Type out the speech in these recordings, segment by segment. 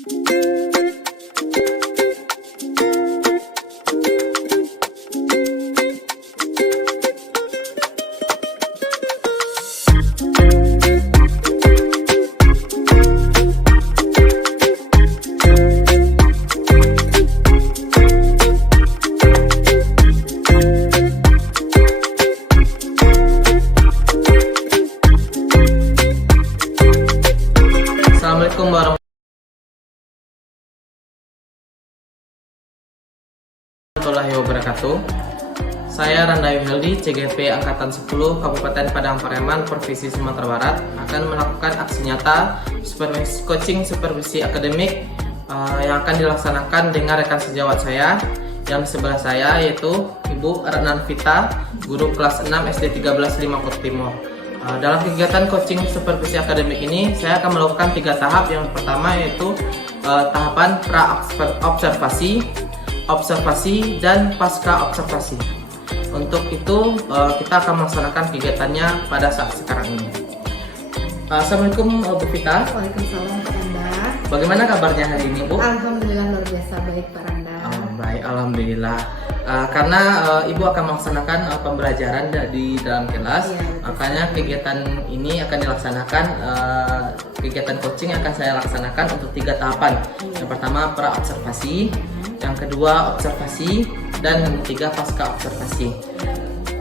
Assalamualaikum warahmatullahi wabarakatuh. Saya Randayu Heldi, CGP Angkatan 10 Kabupaten Padang Pariaman, Provinsi Sumatera Barat, akan melakukan aksi nyata coaching supervisi akademik yang akan dilaksanakan dengan rekan sejawat saya yang sebelah saya, yaitu Ibu Ratnan Vita, guru kelas 6 SD 13 Lima Kota Timur. Dalam kegiatan coaching supervisi akademik ini, saya akan melakukan 3 tahap. Yang pertama yaitu tahapan pra-observasi, observasi, dan pasca observasi. Untuk itu kita akan melaksanakan kegiatannya pada saat sekarang ini. Assalamualaikum Bu Vita. Waalaikumsalam Pak Randa. Bagaimana kabarnya hari ini, Bu? Alhamdulillah luar biasa baik Pak Randa. Baik, alhamdulillah. Karena Ibu akan melaksanakan pembelajaran di dalam kelas, Iya, makanya kegiatan ini akan dilaksanakan. Kegiatan coaching akan saya laksanakan untuk 3 tahapan. Yang pertama pra-observasi, yang kedua observasi, dan yang ketiga pasca observasi.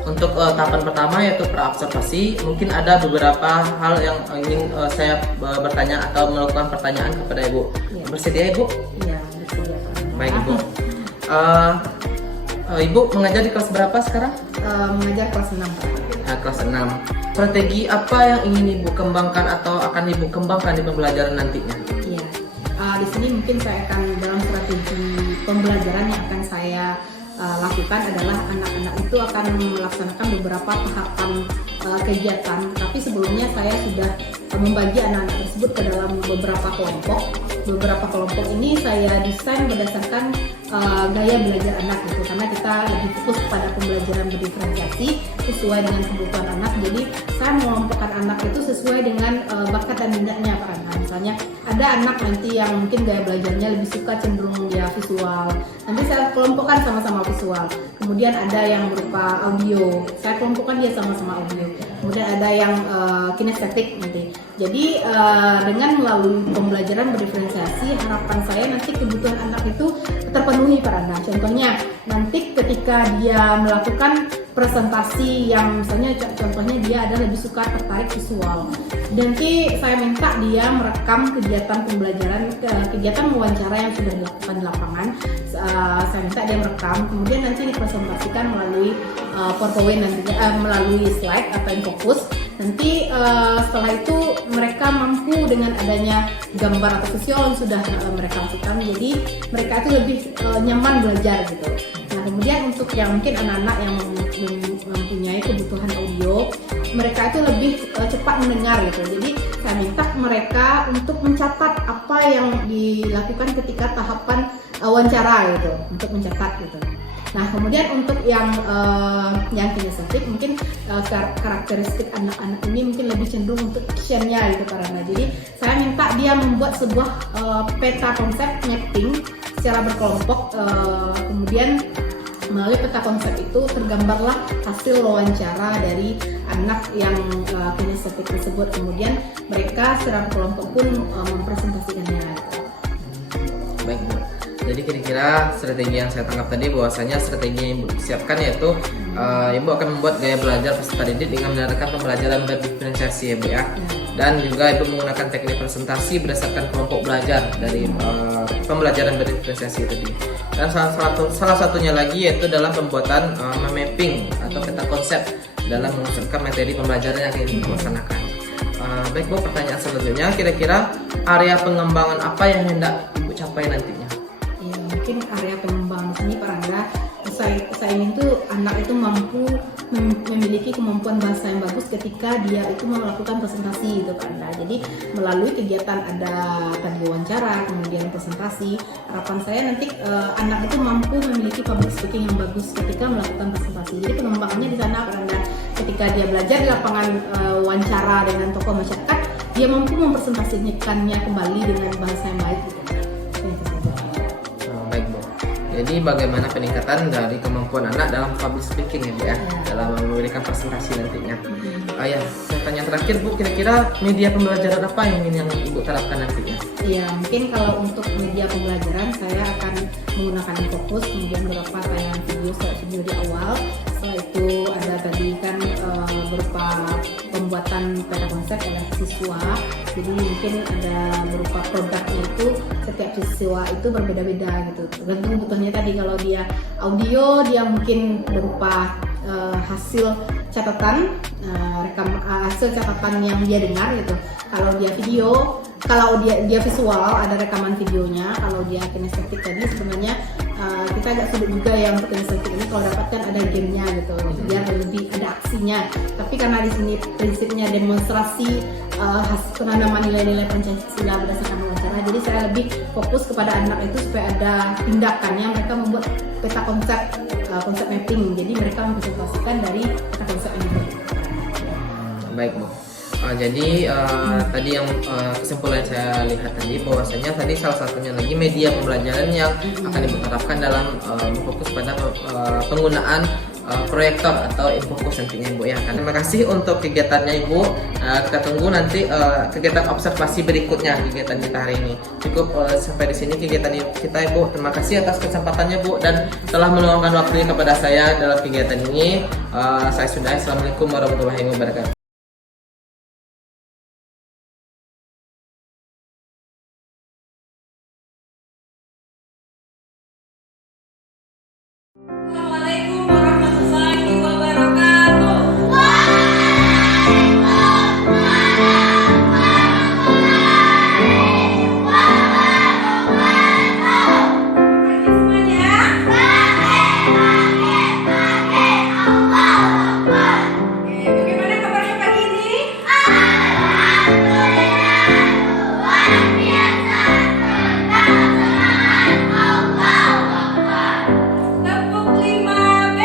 Untuk tahapan pertama yaitu pra-observasi, mungkin ada beberapa hal yang ingin saya bertanya atau melakukan pertanyaan kepada Ibu. Iya. Bersedia Ibu? Iya, bersedia Pak Randa. Baik Ibu. Ibu mengajar di kelas berapa sekarang? Mengajar kelas 6 Pak Randa. Kelas 6. Strategi apa yang ingin Ibu kembangkan atau akan Ibu kembangkan di pembelajaran nantinya? Iya. Di sini mungkin saya akan dalam strategi pembelajaran yang akan saya lakukan adalah anak-anak itu akan melaksanakan beberapa tahapan kegiatan. Tapi sebelumnya saya sudah membagi anak-anak tersebut ke dalam beberapa kelompok. Beberapa kelompok ini saya desain berdasarkan gaya belajar anak gitu, karena kita lebih fokus pada pembelajaran berdiferensiasi sesuai dengan kebutuhan anak. Jadi saya mengelompokkan anak itu sesuai dengan bakat dan minatnya Pak Randa. Misalnya ada anak nanti yang mungkin gaya belajarnya lebih suka cenderung dia visual, nanti saya kelompokkan sama-sama visual. Kemudian ada yang berupa audio, saya kelompokkan dia sama-sama audio. Kemudian ada yang kinestetik nanti. Jadi dengan melalui pembelajaran berdiferensiasi, harapan saya nanti kebutuhan anak itu terpenuhi Pak Randa. Contohnya nanti ketika dia melakukan presentasi yang misalnya contohnya dia ada lebih suka tertarik visual, nanti saya minta dia merekam kegiatan pembelajaran, kegiatan wawancara yang sudah dilakukan di lapangan. Saya minta dia merekam, kemudian nanti dipresentasikan melalui PowerPoint, nantinya melalui slide atau infocus. Nanti setelah itu mereka mampu dengan adanya gambar atau visual yang sudah mereka lakukan, jadi mereka itu lebih nyaman belajar gitu. Nah kemudian untuk yang mungkin anak-anak yang mempunyai kebutuhan audio, mereka itu lebih cepat mendengar gitu. Jadi saya minta mereka untuk mencatat apa yang dilakukan ketika tahapan wawancara gitu, untuk mencatat gitu. Nah kemudian untuk yang kinestetik mungkin karakteristik anak-anak ini mungkin lebih cenderung untuk actionnya gitu karena. Jadi saya minta dia membuat sebuah peta konsep mapping secara berkelompok, kemudian melalui peta konsep itu tergambarlah hasil wawancara dari anak yang kinestetik tersebut. Kemudian mereka secara berkelompok pun mempresentasikannya. Baik Bu. Jadi kira-kira strategi yang saya tangkap tadi bahwasanya strategi yang Ibu siapkan yaitu Ibu akan membuat gaya belajar peserta didik dengan menggunakan pembelajaran berdiferensiasi ya Bu ya. Dan juga Ibu menggunakan teknik presentasi berdasarkan kelompok belajar dari pembelajaran berdiferensiasi tadi. Dan salah satunya lagi yaitu dalam pembuatan mapping atau peta konsep dalam mengusulkan materi pembelajaran yang akan Ibu laksanakan. Baik Bu, pertanyaan selanjutnya, kira-kira area pengembangan apa yang hendak Ibu capai nantinya? Ya, mungkin area pengembangan sini Pak Randa, saya ingin tuh anak itu mampu memiliki kemampuan bahasa yang bagus ketika dia itu melakukan presentasi itu Pak Randa. Jadi melalui kegiatan ada tadi wawancara, kemudian presentasi, harapan saya nanti anak itu mampu memiliki public speaking yang bagus ketika melakukan presentasi. Jadi pengembangannya di sana Pak Randa, ketika dia belajar di lapangan wawancara dengan tokoh masyarakat, dia mampu mempresentasikannya kembali dengan bahasa yang baik gitu. jadi bagaimana peningkatan dari kemampuan anak dalam public speaking ya Bu ya, dalam memberikan presentasi nantinya. Ya, pertanyaan terakhir Bu, kira-kira media pembelajaran apa yang ingin yang Ibu terapkan nantinya? Ya, mungkin kalau untuk media pembelajaran saya akan menggunakan Infocus, kemudian beberapa tayangan video video di awal. Setelah itu ada tadi kan berupa pembuatan peta konsep oleh siswa. Jadi mungkin ada berupa produknya itu setiap siswa itu berbeda-beda gitu. Tergantung kebutuhannya tadi, kalau dia audio dia mungkin berupa hasil catatan hasil catatan yang dia dengar gitu. Kalau dia video, kalau dia visual ada rekaman videonya. Kalau dia kinestetik tadi sebenarnya kita agak sulit juga ya untuk kinestetik ini, kalau dapatkan ada gamenya gitu biar lebih ada aksinya. Tapi karena di sini prinsipnya demonstrasi penanaman nilai-nilai Pancasila berdasarkan wawancara, jadi saya lebih fokus kepada anak itu supaya ada tindakannya. Mereka membuat peta konsep konsep mapping, jadi mereka mempresentasikan dari peta konsep ini. Baik Bu. Jadi tadi yang kesimpulan saya lihat tadi bahwasanya tadi salah satunya lagi media pembelajaran yang akan diterapkan dalam fokus pada penggunaan proyektor atau Infocus nantinya Ibu ya. Terima kasih untuk kegiatannya Ibu. Kita tunggu nanti kegiatan observasi berikutnya kegiatan kita hari ini. Cukup sampai di sini kegiatan kita Ibu. Terima kasih atas kesempatannya Bu dan telah meluangkan waktunya kepada saya dalam kegiatan ini. Saya sudah. Assalamualaikum warahmatullahi wabarakatuh. Assalamualaikum warahmatullahi wabarakatuh. Pagi semuanya. Oke, bagaimana kabarnya pagi ini? Tepuk 5B.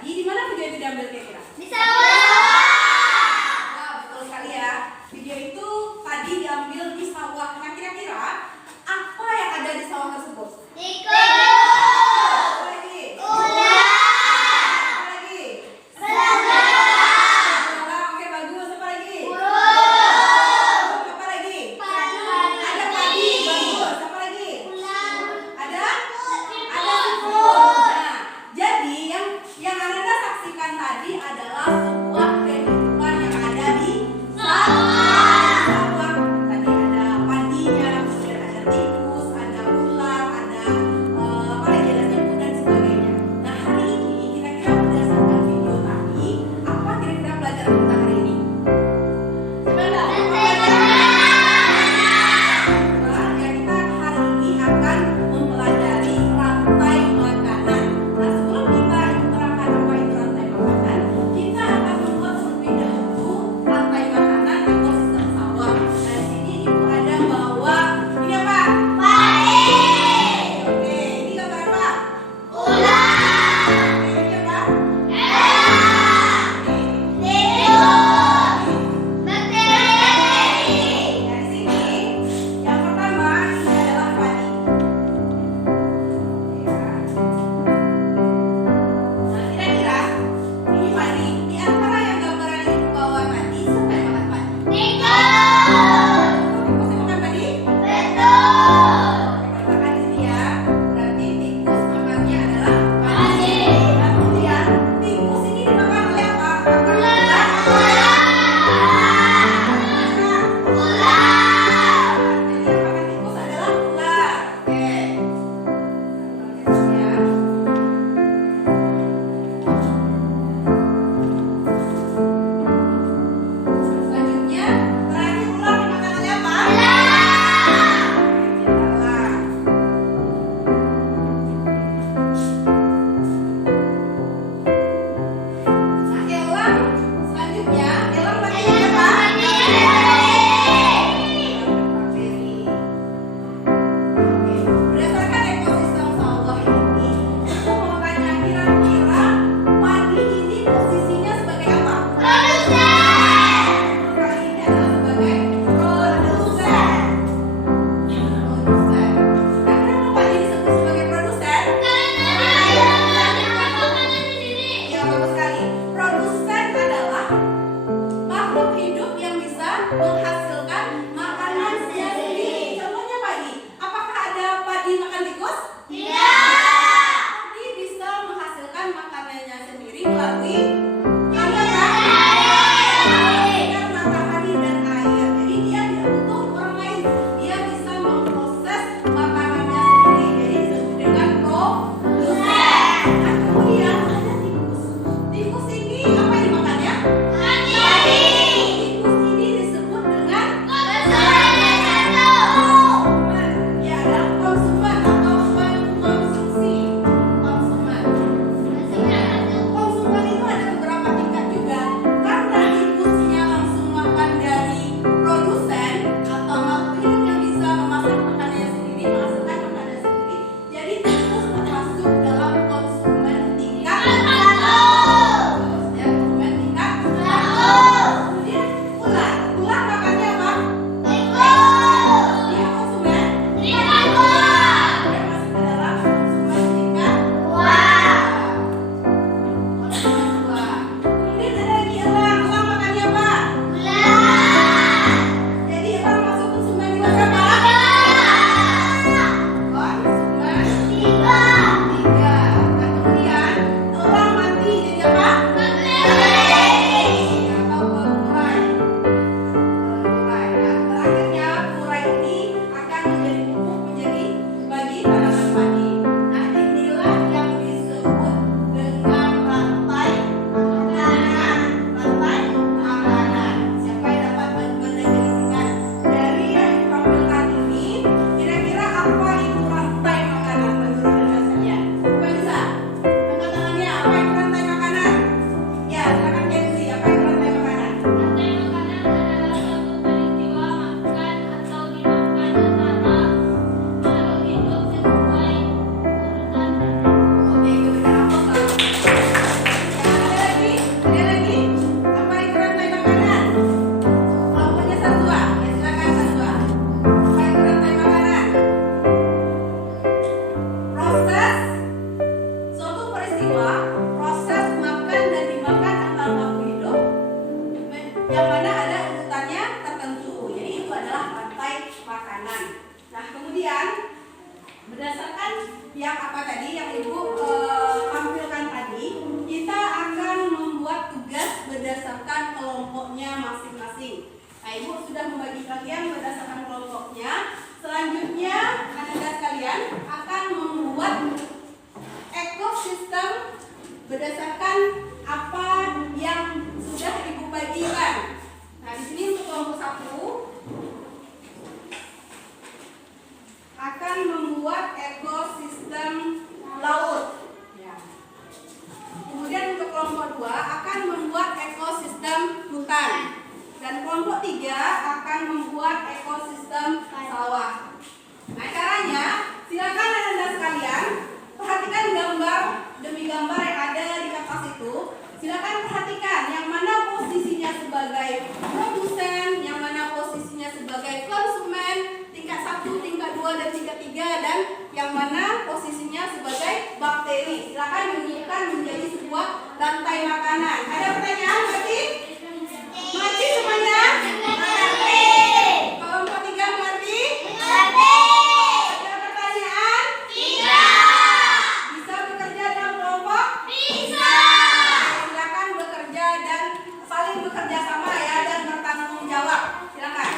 tadi. Di mana video itu diambil kira-kira? Di sawah. Wah, betul sekali ya. Video itu tadi diambil di sawah. Nah, kira-kira apa yang ada di sawah tersebut? Tikus. Apa lagi? Ular. Apa lagi? Serangga. Oke, bagus. Apa lagi? Burung. Apa lagi? Padi. Ada padi. Bagus. Apa lagi? Ular. Ada Tikus. Nah, jadi yang Anda saksikan tadi adalah sebuah kehidupan yang ada di Sawah. sawah. Tadi ada padinya, kemudian ada tikus, ada ular, ada apa lagi, ada nyamuk dan sebagainya. Nah, hari ini kira-kira berdasarkan video tadi, apa kira-kira pelajaran kita hari ini? Sebentar. Nah, ya kita hari ini akan mempelajari rantai makanan. Nah, sebelum kita menerangkan apa itu rantai makanan, kita akan membuat terlebih dahulu rantai makanan ekosistem sawah. Nah, di sini ibu ada bawa ini apa? Padi. Oke, ini gambar apa? Ular. Oke, ini apa? Elang. Tikus. Bakteri. Nah, di sini yang pertama ini adalah padi. Nah, kira-kira ini padi. Di antara yang gambaran ibu bawa tadi, siapa yang makan padi? Tikus. Tikus yang makan padi? Betul. Makan di sini ya. Berarti tikus makannya adalah Padi. Nah, kemudian tikus ini dimakan oleh apa? Ular. Jadi yang makan tikus adalah ular. Oke. Ya. Selanjutnya, terakhir ular dimakan oleh apa? Elang. Nah, elang selanjutnya, elang makannya apa? Bakteri. Oke, berdasarkan ekosistem sawah ini, aku mau tanya kira-kira padi ini posisinya sebagai apa? Kali ini adalah sebagai produsen. Produsen. Nah, kenapa padi disebut sebagai produsen? Ya, bagus sekali. Produsen adalah makhluk hidup yang bisa menghasilkan makanannya sendiri. Contohnya padi. Apakah ada padi makan tikus? Padi bisa menghasilkan makanannya sendiri melalui sinar matahari dan air. Jadi dia tidak butuh orang lain. Dia bisa memproses makanannya sendiri. Jadi disebut dengan produsen. Nah, kemudian ada tikus. Tikus ini apa yang dimakannya? Tikus ini disebut dengan konsumen. Ya, adalah konsumen atau mengkonsumsi. Konsumen. Konsumen itu ada beberapa yang apa tadi yang Ibu tampilkan tadi, kita akan membuat tugas berdasarkan kelompoknya masing-masing. Nah, Ibu sudah membagi kalian berdasarkan kelompoknya. Selanjutnya, anak-anak sekalian akan membuat ekosistem berdasarkan apa yang sudah Ibu bagikan. Nah, di sini untuk kelompok 1 akan membuat ekosistem laut. Ya. Kemudian untuk kelompok 2 akan membuat ekosistem hutan. Dan kelompok 3 akan membuat ekosistem sawah. Nah, caranya silakan anak-anak sekalian perhatikan gambar demi gambar yang ada di kertas itu. Silakan perhatikan yang mana posisinya sebagai produsen, yang mana posisinya sebagai konsumen, tingkat 1, tingkat 2, dan tingkat 3, dan yang mana posisinya sebagai bakteri. Silakan diunjukkan menjadi sebuah rantai makanan. Ada pertanyaan, berarti? Mengerti semuanya? Kelompok 3 mengerti? Ada pertanyaan? Bisa bekerja dalam kelompok? Silakan bekerja dan saling bekerja sama ya, dan bertanggung jawab. Silakan.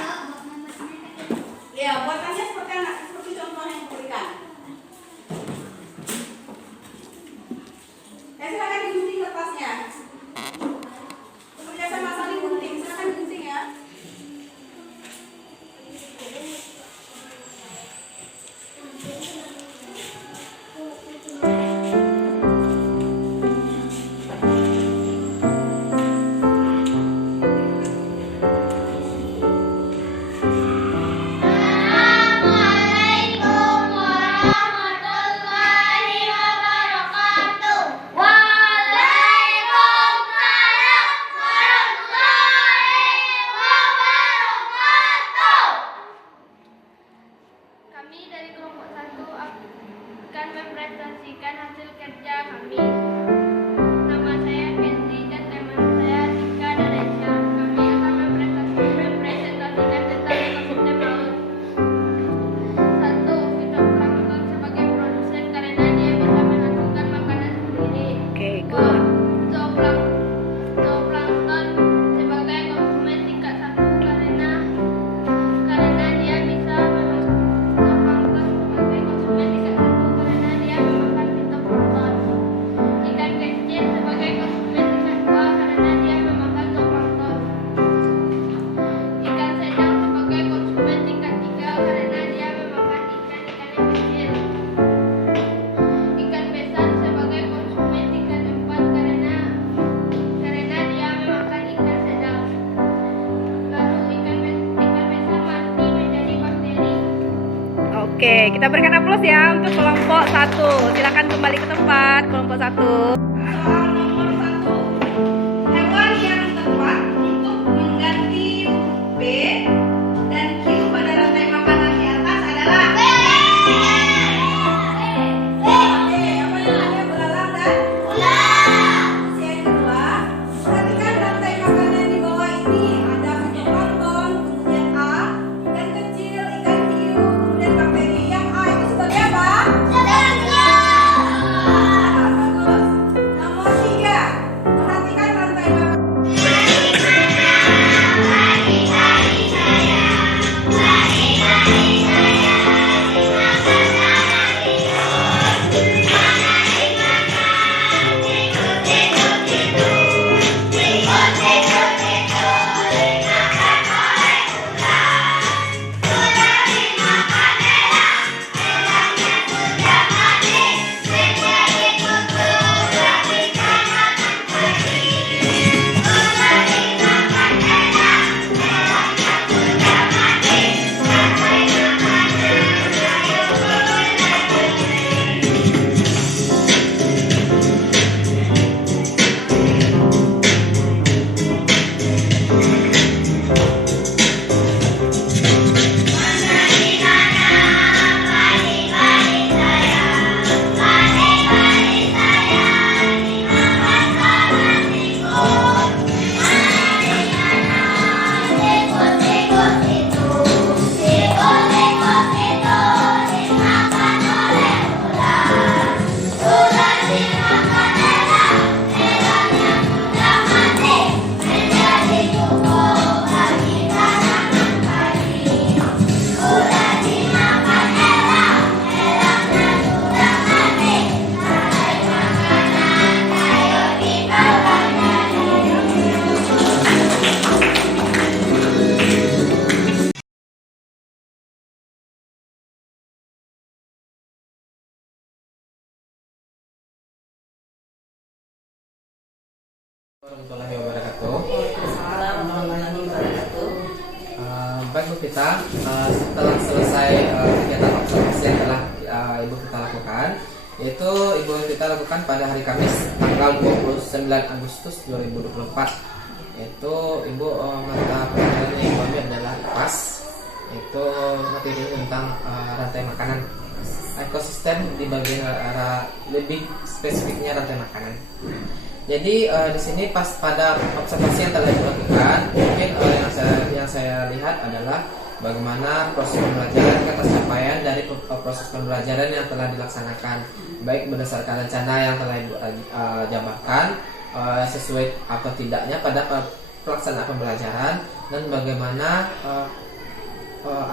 Ya, buatannya seperti contoh yang diberikan. Silakan digunting kertasnya. Bekerja sama saling gunting. Silakan gunting ya. Assalamualaikum warahmatullahi wabarakatuh. Waalaikumsalam warahmatullahi wabarakatuh. Kami dari kelompok 1 akan mempresentasikan hasil kerja kami. Nama saya Kenzi dan teman saya Tika dan Resya. Kami akan mempresentasikan tentang ekosistem laut. 1. Fitoplankton sebagai produsen karena dia bisa menghasilkan makanan sendiri. Zooplankton sebagai konsumen tingkat 1 karena dia bisa zooplankton sebagai konsumen tingkat 1 karena dia memakan fitoplankton. Ikan kecil sebagai konsumen tingkat 2 karena dia memakan zooplankton. Ikan sedang sebagai konsumen tingkat 3 karena dia memakan ikan-ikan yang kecil. Ikan besan sebagai konsumen tingkat 4 karena dia memakan ikan sedang. Lalu ikan besan mati menjadi bakteri. Oke, kita berikan aplaus ya untuk kelompok 1. Silakan kembali ke tempat, kelompok 1. Soal nomor 1. Hewan yang tepat untuk mengganti huruf B dan Q pada rantai makanan di atas adalah B. Apa namanya? Belalang dan ular. Terus yang kedua, perhatikan rantai makanan di bawah ini. Ada fitoplankton, kemudian A, ikan kecil, ikan hiu, kemudian bakteri. Yang A itu sebagai apa? Bagus. Nomor 3. Warahmatullahi wabarakatuh. Waalaikumsalam warahmatullahi wabarakatuh. Baik Bu Vita, setelah selesai kegiatan observasi yang telah Ibu Vita lakukan, yaitu Ibu Vita lakukan pada hari Kamis tanggal 29 Agustus 2024, yaitu Ibu mata pelajaran yang Ibu ambil adalah IPAS, yaitu materi tentang rantai makanan, ekosistem di bagian lebih spesifiknya rantai makanan. Jadi di sini pas pada observasi yang telah dilakukan, mungkin yang saya lihat adalah bagaimana proses pembelajaran ketercapaian dari proses pembelajaran yang telah dilaksanakan, baik berdasarkan rencana yang telah Ibu jabarkan, sesuai atau tidaknya pada pelaksanaan pembelajaran, dan bagaimana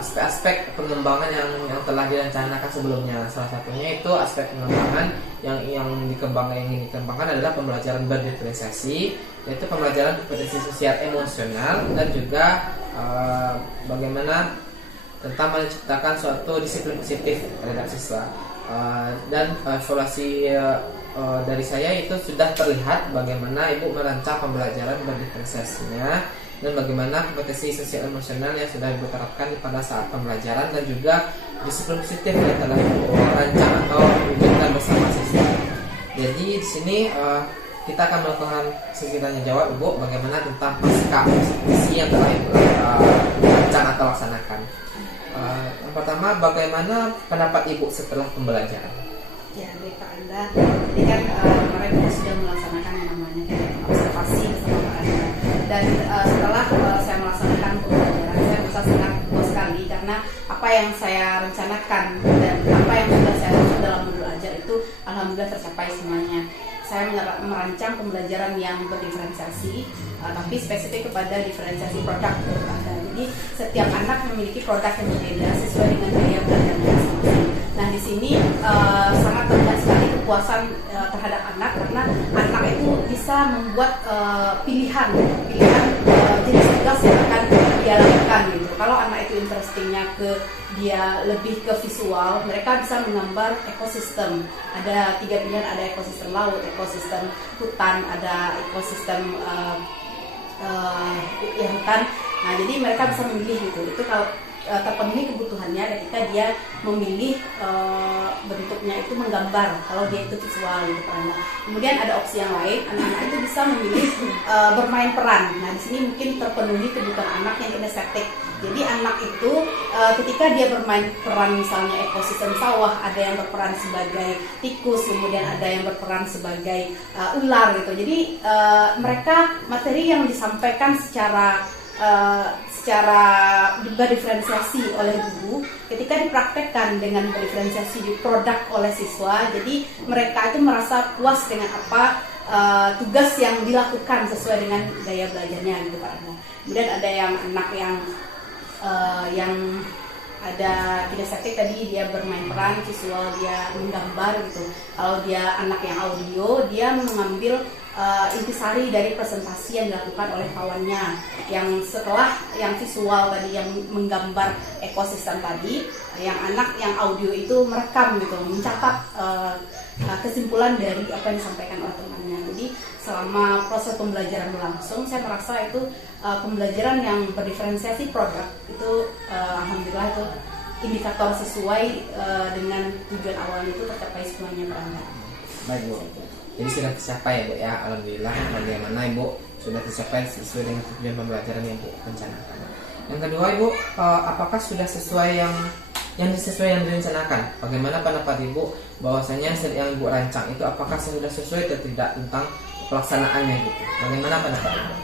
aspek-aspek pengembangan yang telah direncanakan sebelumnya. Salah satunya itu aspek pengembangan yang ingin dikembangkan adalah pembelajaran berdiferensiasi, yaitu pembelajaran kompetensi sosial emosional, dan juga bagaimana tentang menciptakan suatu disiplin positif terhadap siswa. Dan evaluasi dari saya itu sudah terlihat bagaimana Ibu merancang pembelajaran berdiferensiasinya, dan bagaimana kompetensi sosial emosional yang sudah Ibu terapkan pada saat pembelajaran, dan juga disiplin positif yang telah Ibu rancang atau wujudkan bersama siswa. Jadi di sini kita akan melakukan sesi tanya jawab Ibu, bagaimana tentang pasca visi yang telah Ibu rancang atau laksanakan. Yang pertama, bagaimana pendapat Ibu setelah pembelajaran? Ya, baik Pak Anda. Jadi kan kemarin kita sudah melaksanakan yang namanya observasi bersama Pak Anda. Dan setelah saya melaksanakan pembelajaran, saya merasa sangat puas sekali karena apa yang saya rencanakan dan apa yang sudah saya lakukan dalam modul ajar itu alhamdulillah tercapai semuanya. Saya merancang pembelajaran yang berdiferensiasi, tapi spesifik kepada diferensiasi produk. Jadi setiap anak memiliki produk yang berbeda sesuai dengan gaya belajarnya masing-masing. Nah di sini sangat terlihat sekali kepuasan terhadap anak karena anak itu bisa membuat pilihan jenis tugas yang akan dia lakukan gitu. Kalau anak itu interestingnya dia lebih ke visual, mereka bisa menggambar ekosistem. Ada 3 pilihan, ada ekosistem laut, ekosistem hutan, ada ekosistem hutan. Nah jadi mereka bisa memilih gitu. Itu kalau terpenuhi kebutuhannya ketika dia memilih bentuknya itu menggambar, kalau dia itu visual gitu kan. Kemudian ada opsi yang lain, anak-anak itu bisa memilih bermain peran. Nah di sini mungkin terpenuhi kebutuhan anak yang kinestetik. Jadi anak itu ketika dia bermain peran misalnya ekosistem sawah, ada yang berperan sebagai tikus, kemudian ada yang berperan sebagai ular gitu. Jadi mereka materi yang disampaikan secara berdiferensiasi oleh guru ketika dipraktekkan dengan berdiferensiasi di produk oleh siswa, jadi mereka itu merasa puas dengan apa tugas yang dilakukan sesuai dengan gaya belajarnya gitu Pak. Kemudian ada yang anak yang ada kinestetik tadi, dia bermain peran visual, dia menggambar gitu. Kalau dia anak yang audio, dia mengambil intisari dari presentasi yang dilakukan oleh kawannya. Yang setelah yang visual tadi yang menggambar ekosistem tadi, yang anak yang audio itu merekam gitu, mencatat kesimpulan dari apa yang disampaikan oleh temannya. Jadi selama proses pembelajaran berlangsung, saya merasa itu pembelajaran yang berdiferensiasi produk itu alhamdulillah itu indikator sesuai dengan tujuan awalnya itu tercapai semuanya Pak. Baik Bu, jadi sudah tercapai ya Bu ya, alhamdulillah. Bagaimana Ibu sudah tercapai sesuai dengan tujuan pembelajaran yang Ibu rencanakan. Yang kedua Ibu, apakah sudah sesuai yang direncanakan? Bagaimana pendapat Ibu bahwasanya yang Ibu rancang itu apakah sudah sesuai atau tidak tentang pelaksanaannya gitu? Bagaimana pendapat Ibu?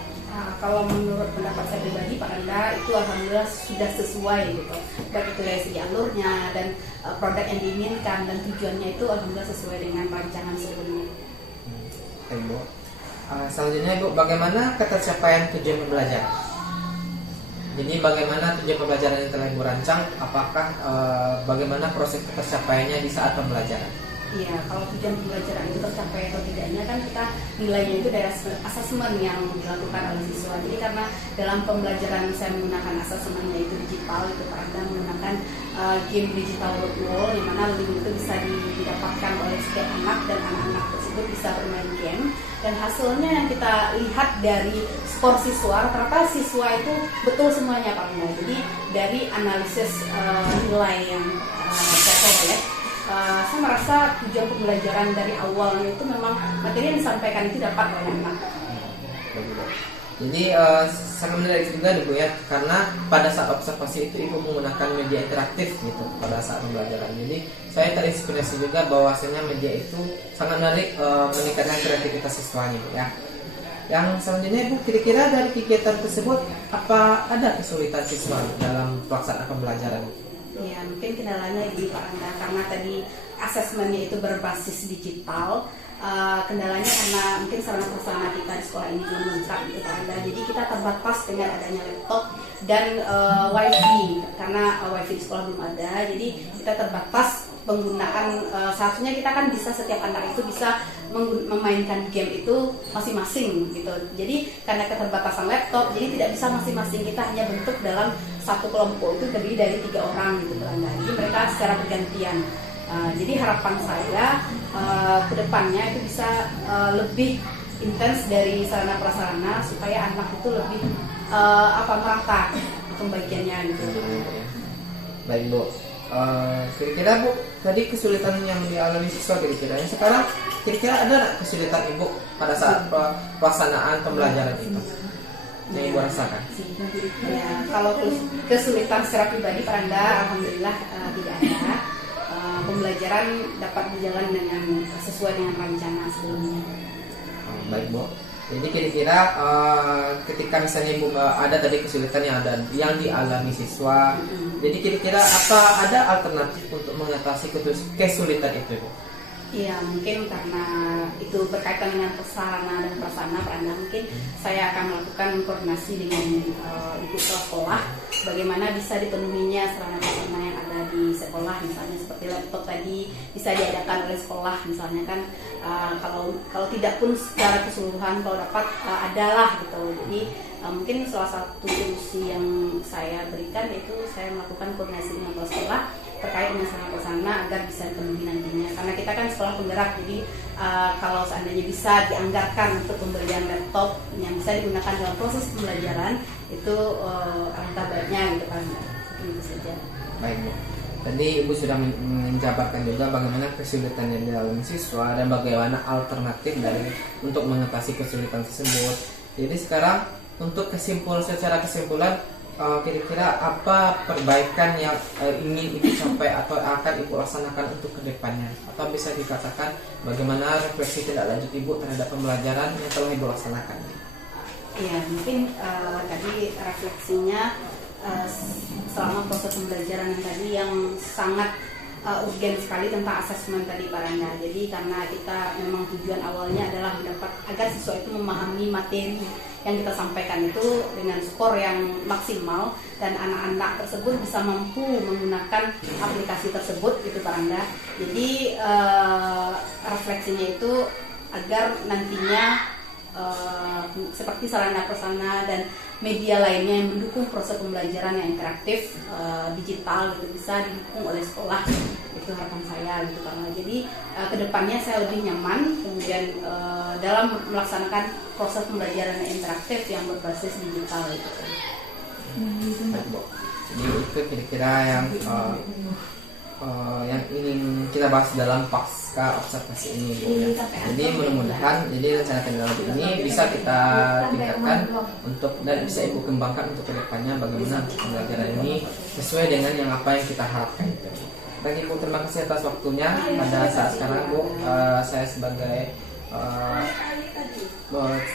Kalau menurut pendapat saya pribadi Pak Anda itu alhamdulillah sudah sesuai gitu, baik itu dari segi alurnya dan produk yang diinginkan dan tujuannya itu alhamdulillah sesuai dengan rancangan sebelumnya. Ibu, selanjutnya Ibu, bagaimana ketercapaian tujuan pembelajaran? Jadi bagaimana tujuan pembelajaran yang telah Ibu rancang? Apakah bagaimana proses ketercapaiannya di saat pembelajaran? Iya, kalau tujuan pembelajaran itu tercapai atau tidaknya kan kita nilainya itu dari asesmen yang dilakukan oleh siswa. Jadi karena dalam pembelajaran saya menggunakan asesmennya itu digital, itu Pak Anda menggunakan game digital wall, di mana link itu bisa didapatkan oleh setiap anak dan anak-anak tersebut tersebut bisa bermain game, dan hasilnya yang kita lihat dari skor siswa, rata-rata siswa itu betul semuanya Pak Randa. Jadi dari analisis nilai yang saya peroleh, saya merasa tujuan pembelajaran dari awalnya itu memang materi yang disampaikan itu dapat oleh anak. Jadi sangat menarik juga nih Bu ya, karena pada saat observasi itu Ibu menggunakan media interaktif gitu pada saat pembelajaran. Jadi saya terinspirasi juga bahwasanya media itu sangat menarik meningkatkan kreativitas siswanya Bu ya. Yang selanjutnya Bu, kira-kira dari kegiatan tersebut apa ada kesulitan siswa dalam pelaksanaan pembelajaran? Ya, mungkin kendalanya di Pak Randa, karena tadi asesmennya itu berbasis digital. Kendalanya karena mungkin sarana prasarana kita di sekolah ini belum lengkap gitu Pak Randa. Jadi kita terbatas dengan adanya laptop dan wifi, karena wifi di sekolah belum ada. Jadi kita terbatas penggunaan. Seharusnya kita kan bisa, setiap anak itu bisa memainkan game itu masing-masing gitu. Jadi karena keterbatasan laptop, jadi tidak bisa masing-masing, kita hanya bentuk dalam satu kelompok itu terdiri dari 3 orang gitu Pak Randa. Jadi mereka secara bergantian. Jadi harapan saya ke depannya itu bisa lebih intens dari sarana prasarana supaya anak itu lebih merata pembagiannya gitu. Baik Bu, kira-kira Bu tadi kesulitan yang dialami siswa kira-kira sekarang kira-kira ada nggak kesulitan Ibu pada saat pelaksanaan pembelajaran itu yang Ibu rasakan? Ya, kalau kesulitan secara pribadi Pak Randa, alhamdulillah tidak ada. Pembelajaran dapat berjalan dengan sesuai dengan rencana sebelumnya. Baik Bu. Jadi kira-kira ketika misalnya Ibu ada tadi kesulitan yang dialami siswa, jadi kira-kira apa ada alternatif untuk mengatasi kesulitan itu Bu? Iya, mungkin karena itu berkaitan dengan sarana dan prasarana Pak Randa, mungkin saya akan melakukan koordinasi dengan ibu kepala sekolah bagaimana bisa dipenuhinya sarana prasarana yang ada di sekolah, misalnya seperti laptop tadi bisa diadakan oleh sekolah misalnya kan, kalau tidak pun secara keseluruhan kalau dapat adalah gitu. Jadi mungkin salah satu solusi yang saya berikan yaitu saya melakukan koordinasi dengan kepala sekolah terkait dengan sarana prasarana agar bisa dipenuhi nantinya, karena kita kan sekolah penggerak. Jadi kalau seandainya bisa dianggarkan untuk pembelian laptop yang bisa digunakan dalam proses pembelajaran itu alangkah baiknya gitu kan. Itu saja. Baik Bu. Tadi Ibu sudah menjabarkan juga bagaimana kesulitan yang dialami siswa dan bagaimana alternatif untuk mengatasi kesulitan tersebut. Jadi sekarang untuk secara kesimpulan kira-kira apa perbaikan yang ingin Ibu capai atau akan Ibu laksanakan untuk kedepannya, atau bisa dikatakan bagaimana refleksi tindak lanjut Ibu terhadap pembelajaran yang telah Ibu laksanakan? Ya, mungkin tadi refleksinya selama proses pembelajaran yang tadi yang sangat urgen sekali tentang asesmen tadi Pak Randa. Jadi karena kita memang tujuan awalnya adalah agar siswa itu memahami materi yang kita sampaikan itu dengan skor yang maksimal dan anak-anak tersebut bisa mampu menggunakan aplikasi tersebut gitu Pak Randa. Jadi refleksinya itu agar nantinya seperti sarana prasarana dan media lainnya yang mendukung proses pembelajaran yang interaktif digital gitu bisa didukung oleh sekolah, itu harapan saya gitu karena jadi kedepannya saya lebih nyaman kemudian dalam melaksanakan proses pembelajaran yang interaktif yang berbasis digital gitu. Jadi itu kira-kira yang ingin kita bahas dalam pasca observasi ini Bu ya. Jadi mudah-mudahan rencana tindak lanjut ini bisa kita tingkatkan dan bisa Ibu kembangkan untuk kedepannya bagaimana pembelajaran ini sesuai dengan yang apa yang kita harapkan itu. Dan Ibu terima kasih atas waktunya pada saat sekarang Bu. Saya sebagai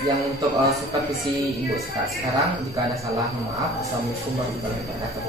yang untuk supervisi Ibu sekarang, jika ada salah mohon maaf. Assalamualaikum warahmatullahi wabarakatuh.